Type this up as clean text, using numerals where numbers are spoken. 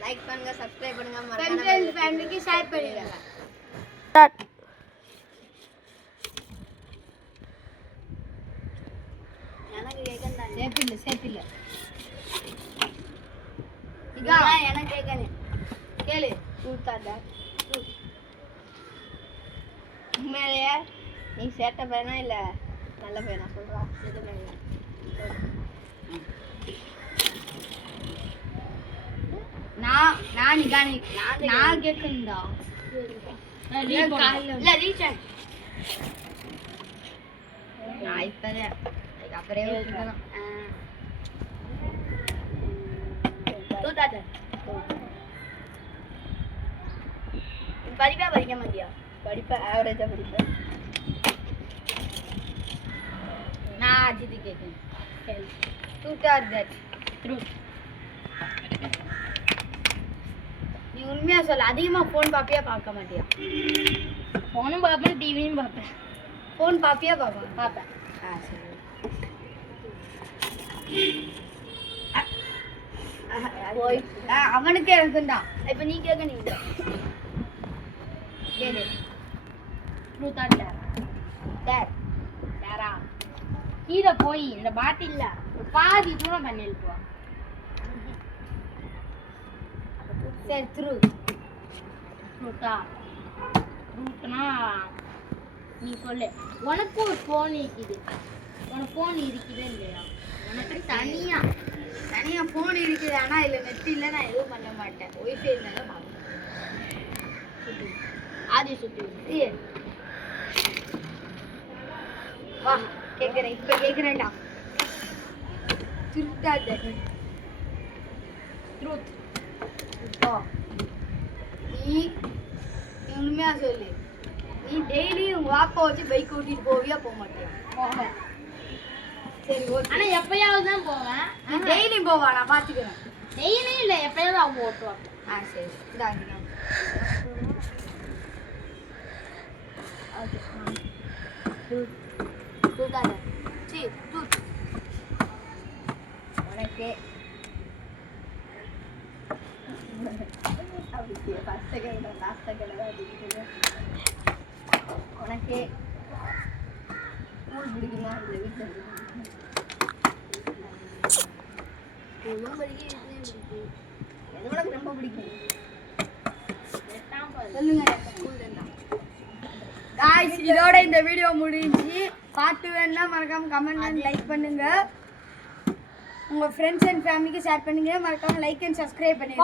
like பண்ணுங்க subscribe பண்ணுங்க மறக்காம ஃபேமிலிக்கு ஷேர் பண்ணுங்க எனக்கு கேக்கண்டா சேப்பில்ல இதா எனக்கு கேக்கணும் கேளு கூத்தாடா உண்மையிலேயே நீ சேட்ட பையனா இல்ல நல்ல பையனா சொல்றா சேட்ட பையனா நான் கேட்கணும்டா இல்ல ரீசன் நான் இப்பதே அப்புறே விட்டுறேன் தூத்தாத படிப்பா படிக்க மாட்டியா படிப்பா ஆவரேஜா படிப்பேன் நான் அஜித் கேட்கணும் தூத்தாத ட்ரூத் நீ உண்மையா சொல்ல அதிகமா போன் பாப்பியா பார்க்க மாட்டியா போனும் பார்ப்பேன் டிவியும் பார்ப்பேன் போன் பாப்பியா பார்ப்பேன் சரி அவனுக்கு இருக்குண்டா இப்ப நீ கேட்க நீங்க கேளு ட்ரூத் ஆர் டேர் டேரா கீழே போய் இந்த பாட்டில்ல பாதி தூரம் தண்ணி எழுப்புவா சரி ட்ரூத்தா ட்ரூத்னா நீ சொல்லு உனக்கு ஒரு ஃபோன் இருக்குது உனக்கு ஃபோன் இருக்குது இல்லையா உனக்கு தனியா ஃபோன் இருக்குது ஆனால் இல்லை நெட் இல்லை நான் எதுவும் பண்ண மாட்டேன் ஒய்ஃபை இருந்தாலும் பார்ப்பேன் ஆதி சுற்றி வா கேட்குறேன் இப்போ கேட்குறேன்டா திருட்டாத ட்ரூத் நீ உண்மையா சொல்லு நீ டெய்லி உங்க வாப்பா வச்சு பைக் ஓட்டிட்டு போவியா போக மாட்டியா போவேன் சரி ஓகே ஆனா எப்பயாவது தான் போவேன் நீ டெய்லியும் போவா நான் பாத்துக்கிறேன் டெய்லியும் இல்லை எப்பயாவது அவங்க ஓட்டுவாங்க சரி இதாங்க ஓகே தூத்தாத சி தூத் உனக்கு உனக்கு ஸ்கூல் பிடிக்குமா இல்லை வீட்டில் எது உனக்கு ரொம்ப பிடிக்கும் சொல்லுங்க गाइस இதோட இந்த வீடியோ முடிஞ்சு பாட்டு வேணா மறக்காம கமெண்ட் பண்ணி லைக் பண்ணுங்க உங்க फ्रेंड्स and ஃபேமிலிக்கு ஷேர் பண்ணுங்க மறக்காம லைக் and சப்ஸ்கிரைப் பண்ணுங்க